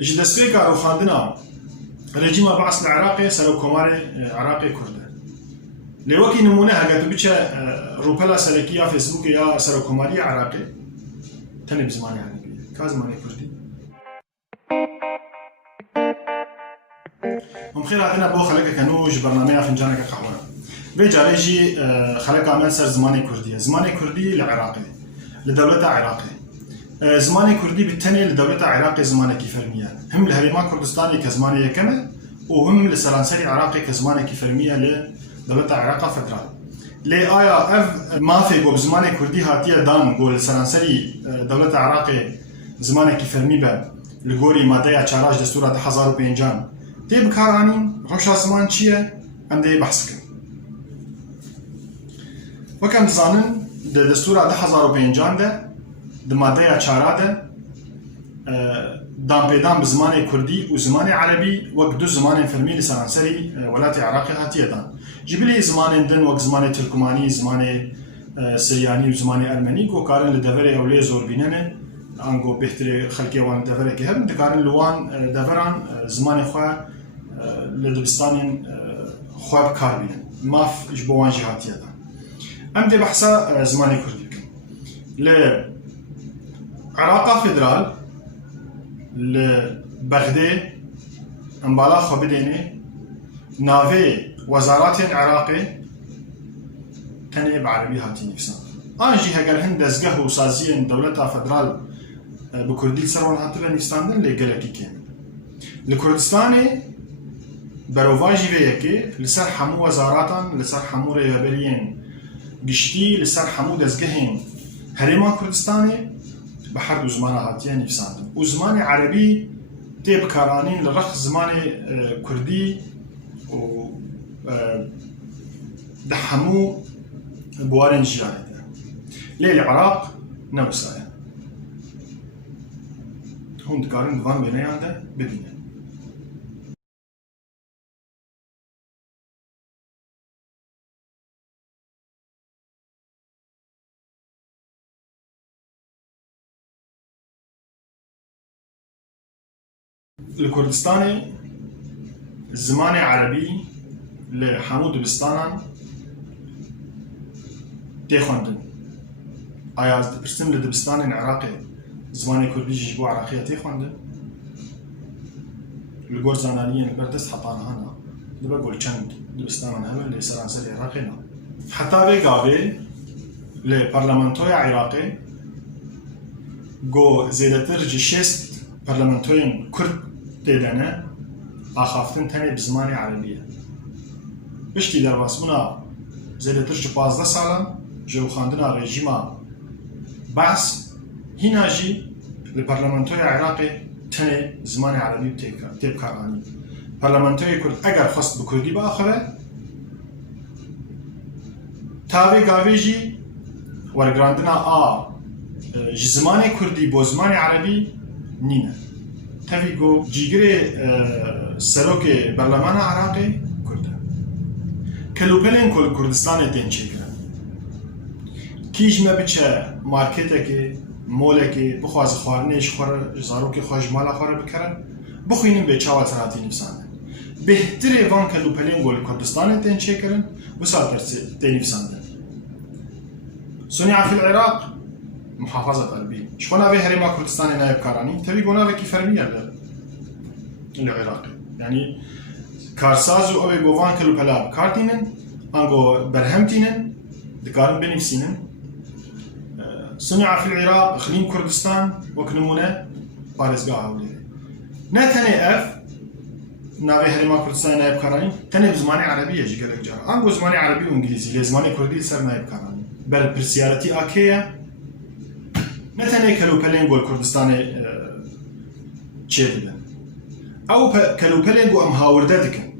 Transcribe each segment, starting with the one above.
جي دسبيك روخاندنا رجيم بعث العراقي سلو كوماري عراقي كرد لوكي نمونه هكذا بيتشا روبلا سلكية فيسبوك يا سلو كوماري عراقي تاني بزماني عربي كازماني كردي هم خير عندنا بو خلقة كانوج برنامج فنجانك قهوة بيجا ريجي خلقة عمل سر زماني كردية زماني كردي العراقي لدولة عراقي زماني كردي بالتاني لدولة عراقي زماني كيفرمية هم لهريما كردستاني كزماني يكمل وهم لسلانسري عراقي كزماني كيفرمية لدولة عراق فدرال لي آيا اف ما في جو بزماني كردي هاتية دان جو لسلانسري دولة عراقي زماني كيفرمي با لغوري مادية چاراج دستورة 1005 تي بكارانين روشا زمان چية ام دي بحث كن وكم تزانن دستورة 1005 ده مادية چارا ده دان بيدان بزمان كردي وزمان عربي وقت دو زمان فرمي لسانسري ولات عراقي هاتية دان جبلي زمان دن وقت زمان تركماني زمان سرياني وزمان أرمني كو كارن لدفري أولي زور بينن انگو بهتری خلقی وان دفره که هم دکارن لوان دفران زمان خواه لدبستان خواه بکار بینن ماف جبوان جهاتیه دا ام دی بحثا زمان کردی بکن لعراقا فدرال لبغداد انبالا خواه بدینه ناوی وزارات عراقی تنه بعربی هاتی نفسان آنجی هگر هند دزگه و سازی دولتا فدرال بكردي سرون هاتلا نيستاندن لقلقي كامل الكردستاني بروفاجي فيكي لسر حمو وزاراتان لسر حمو ريابليين قشتي لسر حمو دزقهين هريما كردستاني بحرد وزمان هاتيا نيستاندن وزمان عربي تيب كارانين لرخ زمان كردي و دحمو بوارن جياني ليه العراق نوسايا هم دكارن دوان بينيان ده بدينه الكردستاني زمان عربي لحمود بستانان تيخوندن آياز برسم لدبستان العراقي زماني كردي جيبو عراقية تيخوندن لقور زانانيين البردس حطانا هنا دبا قول چند دبستان هما اللي سرانسري عراقينا حتى بيقابي لبرلمانتوي عراقي جو زيادتر جشيست برلمانتوين كرد تيدانا آخافتن تاني بزماني عربية بشتي در باسمنا زيادتر جو 15 سالا جو خاندنا ريجيما بس هنا جي البرلمانتوي عراقي تنه زمان عربي تبكاراني برلمانتوي كرد اگر خواست بكردي باخره تاوي قاوي جي ورگراندنا جي زمان كردي بو زمان عربي نينه تاوي قو جيگري سروك برلمان عراقي كرده كلوبلين كل كردستان تنشي کیش نبیچه مارکته که موله که بخواز خوارنش خواره زاروکی خوش مالا خواره بکرن بخوینیم به چاوال سناتی نفسانه بهتره وان کلو پلین گول کردستان تین چه کرن بسال تین نفسانه صنع في العراق محافظة قلبي شكونا في هريما كردستان نائب كاراني تبي قونا في كيفرمية العراقي يعني كارسازو أو بوفان كلو بلاب كارتينن أنغو برهمتينن دكارن بنفسينن صنع في العراق إقليم كردستان وكنمونه بارزقاها وليه نتني اف ناوي هريما كردستان نائب كاراني تني بزماني عربية جي قالك جارة أنغو زماني عربي وإنجليزي لي زماني كردي سر نائب كاراني بل برسيارتي آكية نتني كلو بلين قول كردستاني تشيدبن أو كلو بلين قول أمهاوردادكن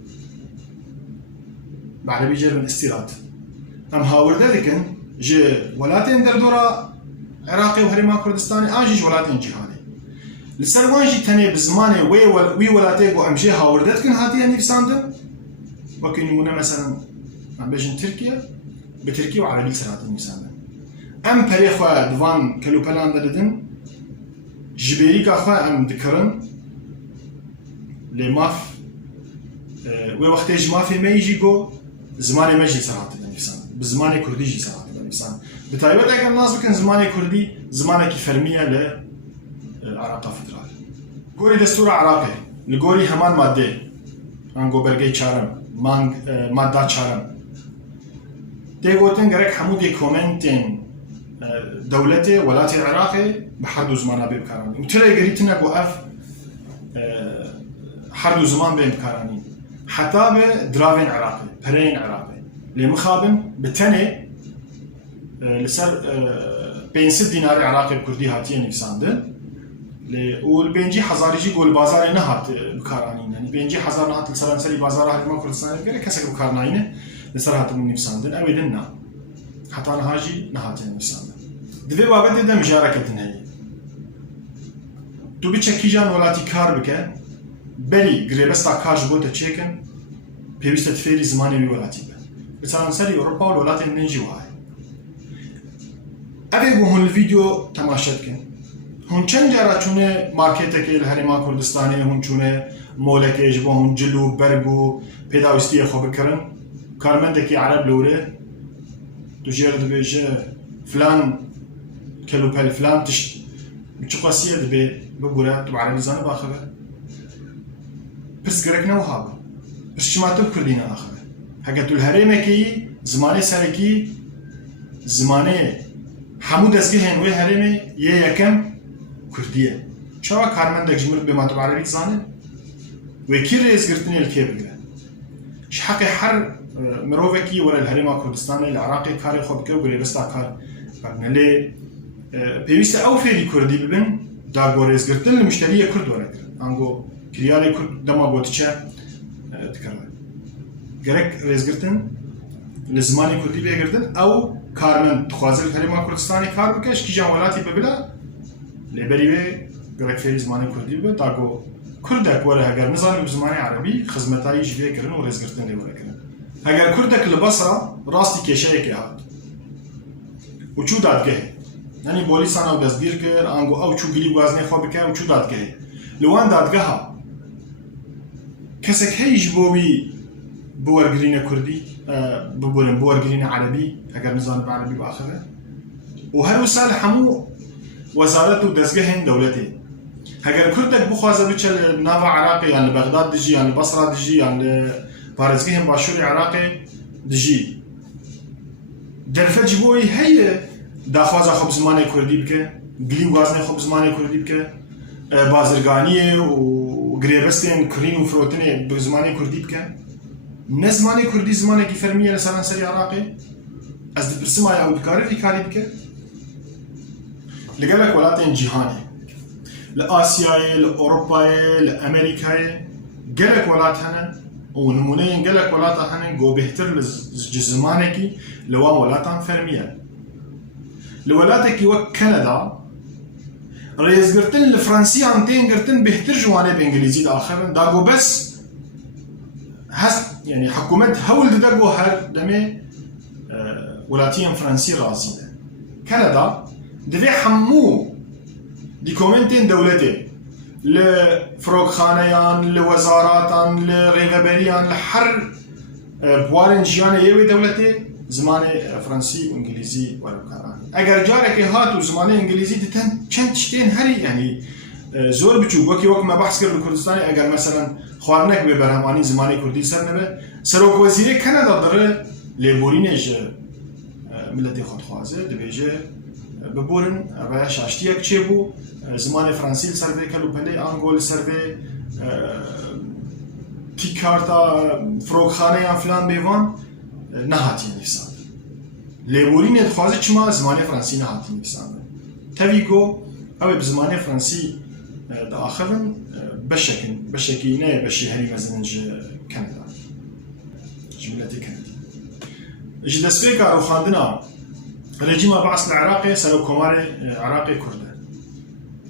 بعربي جير من استيراد أمهاوردادكن جي ولاتين دردورا عراقي وهريما كردستاني آجيج ولاتين جهاني لسروان جي تاني بزماني وي ولاتي قو أمجي هاوردادكن هاتي أني بساندن وكي نمونا مثلا عم بيجن تركيا بتركيا وعربي سراتين بساندن ام پری خواه دوان کلو پلان دردن جبیری که خواه ام دکرن لێ ماف وێ وەختێژ مافێ مەیژی گۆ زمانی مەژی سەرهاتە بەنویسان بە زمانی کوردیژی سەرهاتە بەنویسان بتایبەت ئەگەر ناز بکەن زمانی کوردی زمانێکی فەرمیە لە عێراقا فدرال گۆری دەستوورە عێراقێ لە گۆری هەمان مادێ ئەنگۆ بەرگەی چارەم ماددا چارەم تێگوتن گەرەک هەموو دێ کۆمنتێن دەولەتێ وڵاتی عێراقێ بە هەردوو زمانە بێ بکارانی و ترێ گەریتنە بۆ ئەف هەردوو زمان بێ بکارانی حتا بێ دراوێن عێراقێ پەرەین عێراقێ لێ مخابن بتەنێ لەسەر 500 دیناری عێراقی کوردی هاتیە نویساندن و البنجی هزاریجی گل بازار نهات بکارانین یعنی بنجی هزار نهات لسرانسری بازار حکومت کردستان گره کسی که بکارناینه لسر هات من نفساندن اویدن نه حتی نهاجی نهات نفساندن دوی بابت دیدم مشارکتن هی تو بچه کی جان ولاتی کار بکه بری گریبستا کارش بوده چیکن پیوست تفیری زمانی بی ولاتی به لسرانسری اروپا و ولات ننجی وای اوی بو هون الویدیو تماشات کن هون چند جارا چونه مارکته که الهرما کردستانی هون چونه مولکه جبو هون جلو برگو پیداوستی خوب کرن کارمنده که عرب لوره تو جیر دبیجه فلان کلوپل فلان تشت چه قاسیه دبی ببوره تو عربی زانه باخره پس گرک نو هابه پس شماتو کردین آخره هگه تو الهرمه که زمانه سرکی زمانه همو دزگه هنوی هرمه یه یکم کردیه چرا کارمندک جمهور به مطبع عربی زانه و کی رئیس گرتنی الکی بگیره حق هر مروفکی ولا الهرما کردستان العراقی کاری خوب کرد و گریبستا کار برنله پیوست او فعلی کردی ببین داغو رئیس گرتن المشتری کرد وره کرد انگو کریالی کرد دما گوتچه تکرر گرک رئیس گرتن لزمانی کردی بگردن او کارمند تخوازل الهرما کردستانی کار بکش کی جمالاتی ببلا لبریه گرک فعلی زمانی کردی به داغو کردک وره اگر نزانم زمانی عربی خدمتایی جوی کردن و رئیس گرتن لیوره کردن اگر کردک لبصره راستی کشه‌ای که هات و چو دادگاه یعنی پلیسان او دستگیر کرد انگو او چو گلی وزنی خواب بکنه و چو دادگاه لوان دادگاه کسک هیچ بوی بورگرین کردی ببورن بورگرین عربی اگر نزانم عربی باخره و هر سال همو وزارت و دستگاه دولتی اگر کردک بخوازه بچه ناو عراقی یعنی بغداد دجی یعنی بصره دجی یعنی پارێزگای هم باشووری عێراقێ دژی دەرفەت ji بۆی هەیە داخوازە خۆ زمانی کوردی بکە گلی و وازنەی خۆ زمانی کوردی بکە بازرگانیە و گرێبەستێن کڕین و فرۆتنێ بە زمانی کوردی بکە نە زمانی کوردی زمانێکی فەرمیە لە سەرانسەری عێراقێ ئەس دەپرسم ئایا ئەو دکارێتی کاری بکە لەگەڵێک وڵاتێن جیهانێ لە ئاسیایە لە ئەوڕۆپایە لە ئەمریکایە گەلێک وڵات هەنە و نمونه گلک ولاتا هنن گو بهتر لزمانه کی لوا ولاتان فرمیه لولاتا کی وک کانادا رئیس گرتن لفرانسی انتين گرتن بهتر جوانه بانجليزي الاخرن داغو بس هست يعني حكومت هول داغو هر دمه ولاتيان فرنسي رازي كندا دفي حمو دي كومنتين دولتي لفروغخانيان لوزاراتان لغيغبريان لحر بوارن جيانه يوي دولتي زمانه فرنسي وانجليزي ولوكاران اگر جارك هاتو زمانه انجليزي دتن چند تشتين هري يعني زور بچو وكي وك ما بحث كر لكردستان اگر مثلا خوارنك ببرهماني زمانه كردي سر نبه سروك وزيري كندا دره لبورينج ملتي خود خوازه دبيجه ببورن و شاشتیک چه بو زمان فرانسی سروی کلو پلی انگول سروی کی کارتا فروغخانه یا فلان بیوان نهاتی نفسان لیبورین ادخوازه چما زمان فرانسی نهاتی نفسان تاویگو او بزمان فرانسی دا آخرن بشکی نه بشی هری مزنج کانادا جملتی کانادی اجي دسبيكا او خاندنا رژیم بعث العراقي سلو كومار عراقي كرده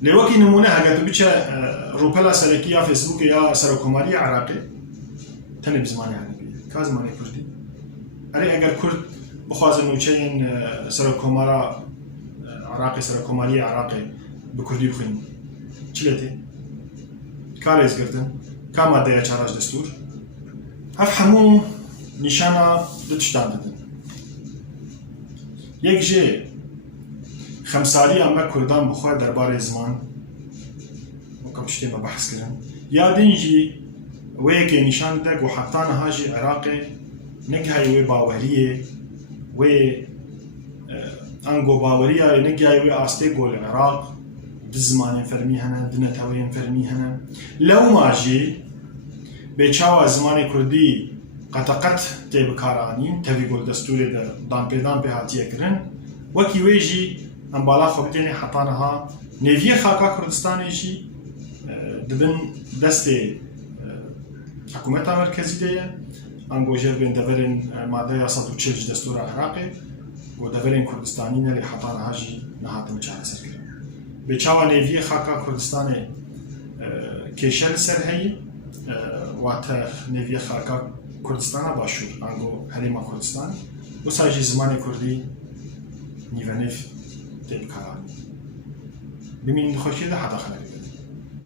لوكي نمونه هاگه بچه روپلا سرکیه فیسبوک یا سلو كوماري عراقي تنه بزمانه عربي کا زمانه كردي اري اگر كرد بخوازن نوچين سلو كومارا عراقي سلو كوماري عراقي بكردي بخين چلته کارز گردن کا ماده چارج دستور اف همو نشانه دو تشتان دادن یک جه خمسالی اما کردان بخواه درباره زمان وکم شتی ما بحث کرن یا دنجی ویکی نشان دگ و حتی نهاجی عراقی نگهی وی باوریه وی انگو باوریه نگهی وی آسته گول عراق دزمان فرمی هنن دنتاوی فرمی هنن لو ماجی به چاو زمان کردی قطقت تیب کارانین تاوی گل دستوری در دان به هاتیه کرن وکی ویجی ام بالا خوب دینی حتی نها نیوی خاکا کردستانی جی دبن دست حکومت مرکزی دیه انگو جر بین دورین ماده 140 دستور عراقی و دورین کردستانی نلی حتی نها جی نهاتم چاره سر کرن به چاو نیوی خاکا کردستانی کشل سر هی و تا نیوی خاکا کردستان باشور انگو حلیما کردستان و ساجی زمان کردی نیونف تیب کارانی بمین خوشی ده حدا خلقی